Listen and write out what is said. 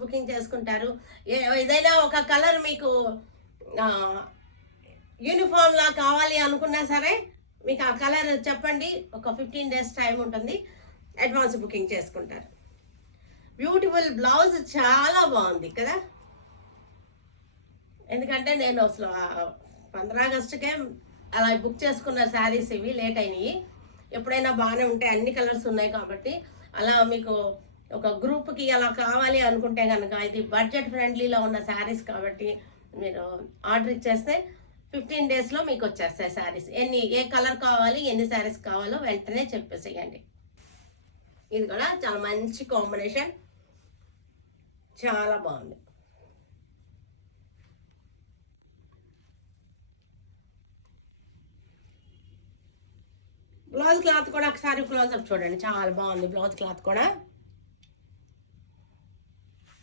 Booking చేసుకుంటారు. ఏదైనా ఒక కలర్ మీకు యూనిఫామ్ లా కావాలి అనుకున్నా సరే మీకు ఆ కలర్ చెప్పండి, ఒక 15 days టైం ఉంటుంది, అడ్వాన్స్ బుకింగ్ చేసుకుంటారు. బ్యూటిఫుల్ బ్లౌజ్ చాలా బాగుంది కదా. ఎందుకంటే నేను అసలు 15 ఆగస్టుకే అలా బుక్ చేసుకున్న శారీస్ ఇవి లేట్ అయినాయి. ఎప్పుడైనా బాగానే ఉంటాయి, అన్ని కలర్స్ ఉన్నాయి కాబట్టి. అలా మీకు ఒక గ్రూప్కి అలా కావాలి అనుకుంటే కనుక ఇది బడ్జెట్ ఫ్రెండ్లీలో ఉన్న శారీస్ కాబట్టి మీరు ఆర్డర్ ఇచ్చేస్తే 15 daysలో మీకు వచ్చేస్తాయి శారీస్. ఏ కలర్ కావాలి, ఎన్ని శారీస్ కావాలో వెంటనే చెప్పేసేయండి. ఇది కూడా చాలా మంచి కాంబినేషన్, చాలా బాగుంది. బ్లౌజ్ క్లాత్ కూడా ఒకసారి క్లోజ్అప్ చూడండి, చాలా బాగుంది బ్లౌజ్ క్లాత్ కూడా.